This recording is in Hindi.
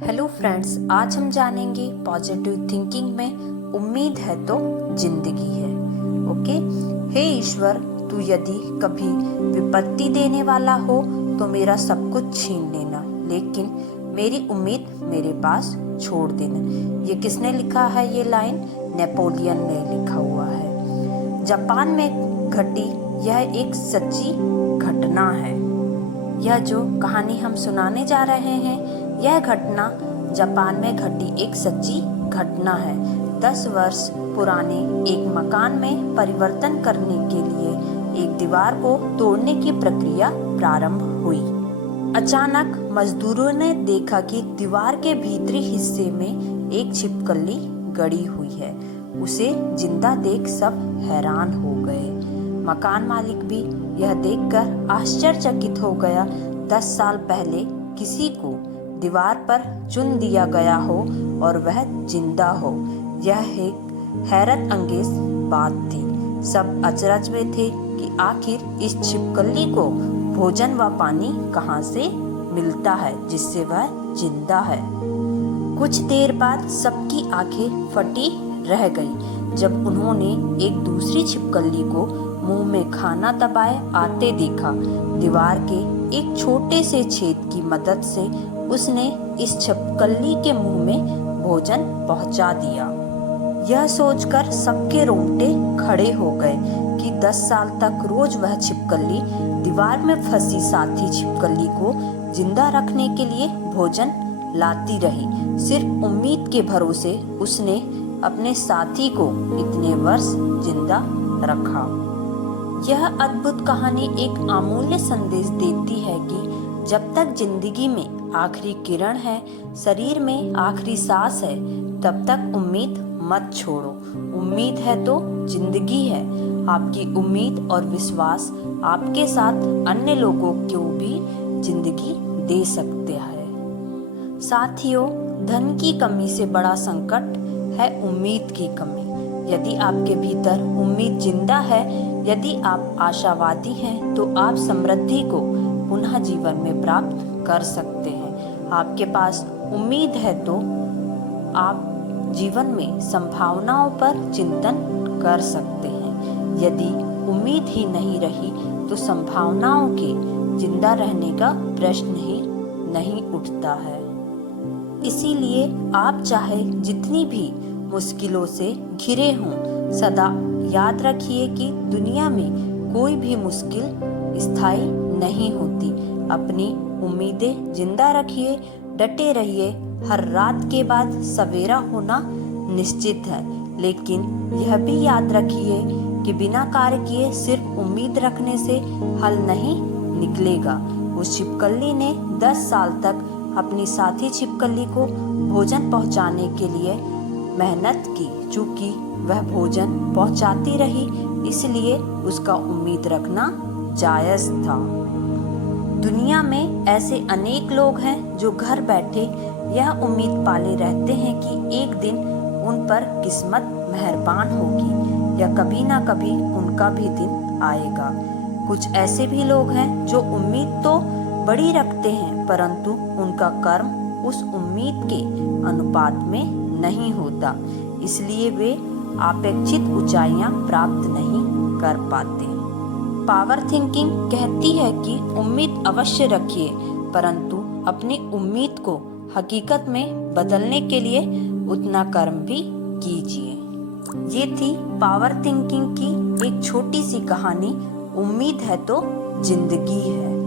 हेलो फ्रेंड्स, आज हम जानेंगे पॉजिटिव थिंकिंग में उम्मीद है तो जिंदगी है। ओके। हे ईश्वर, तू यदि कभी विपत्ति देने वाला हो तो मेरा सब कुछ छीन लेना, लेकिन मेरी उम्मीद मेरे पास छोड़ देना। ये किसने लिखा है? ये लाइन नेपोलियन ने लिखा हुआ है। जापान में घटी यह एक सच्ची घटना है। यह जो कहानी हम सुनाने जा रहे हैं, यह घटना जापान में घटी एक सच्ची घटना है। 10 वर्ष पुराने एक मकान में परिवर्तन करने के लिए एक दीवार को तोड़ने की प्रक्रिया प्रारंभ हुई। अचानक मजदूरों ने देखा कि दीवार के भीतरी हिस्से में एक छिपकली गड़ी हुई है। उसे जिंदा देख सब हैरान हो गए। मकान मालिक भी यह देखकर आश्चर्यचकित हो गया। 10 साल पहले किसी को दीवार पर चुन दिया गया हो और वह जिंदा हो, यह एक हैरत अंगेज बात थी। सब अचरज में थे कि आखिर इस छिपकली को भोजन व पानी कहाँ से मिलता है जिससे वह जिंदा है। कुछ देर बाद सबकी आंखें फटी रह गई जब उन्होंने एक दूसरी छिपकली को मुंह में खाना दबाए आते देखा। दीवार के एक छोटे से छेद की मदद से उसने इस छिपकली के मुंह में भोजन पहुंचा दिया। यह सोचकर सबके रोंगटे खड़े हो गए कि 10 साल तक रोज वह छिपकली दीवार में फंसी साथी छिपकली को जिंदा रखने के लिए भोजन लाती रही। सिर्फ उम्मीद के भरोसे उसने अपने साथी को इतने वर्ष जिंदा रखा। यह अद्भुत कहानी एक अमूल्य संदेश देती है कि जब तक जिंदगी में आखिरी किरण है, शरीर में आखिरी सांस है, तब तक उम्मीद मत छोड़ो। उम्मीद है तो जिंदगी है। आपकी उम्मीद और विश्वास आपके साथ अन्य लोगों को भी जिंदगी दे सकते हैं। साथियों, धन की कमी से बड़ा संकट है उम्मीद की कमी। यदि आपके भीतर उम्मीद जिंदा है, यदि आप आशावादी हैं, तो आप समृद्धि को पुनः जीवन में प्राप्त कर सकते हैं। आपके पास उम्मीद है तो आप जीवन में संभावनाओं पर चिंतन कर सकते हैं। यदि उम्मीद ही नहीं रही तो संभावनाओं के जिंदा रहने का प्रश्न ही नहीं उठता है। इसीलिए आप चाहे जितनी भी मुश्किलों से घिरे हों, सदा याद रखिए कि दुनिया में कोई भी मुश्किल स्थायी नहीं होती। अपनी उम्मीदें जिंदा रखिए, डटे रहिए। हर रात के बाद सवेरा होना निश्चित है, लेकिन यह भी याद रखिए कि बिना कार्य किए सिर्फ उम्मीद रखने से हल नहीं निकलेगा। उस छिपकली ने 10 साल तक अपनी साथी छिपकली को भोजन पहुंचाने के लिए मेहनत की। चूंकि वह भोजन पहुंचाती रही, इसलिए उसका उम्मीद रखना जायज था। दुनिया में ऐसे अनेक लोग हैं जो घर बैठे यह उम्मीद पाले रहते हैं कि एक दिन उन पर किस्मत मेहरबान होगी या कभी ना कभी उनका भी दिन आएगा। कुछ ऐसे भी लोग हैं जो उम्मीद तो बड़ी रखते हैं, परंतु उनका कर्म उस उम्मीद के अनुपात में नहीं होता, इसलिए वे अपेक्षित ऊंचाइयां प्राप्त नहीं कर पाते। पावर थिंकिंग कहती है कि उम्मीद अवश्य रखिए, परंतु अपनी उम्मीद को हकीकत में बदलने के लिए उतना कर्म भी कीजिए। ये थी पावर थिंकिंग की एक छोटी सी कहानी, उम्मीद है तो जिंदगी है।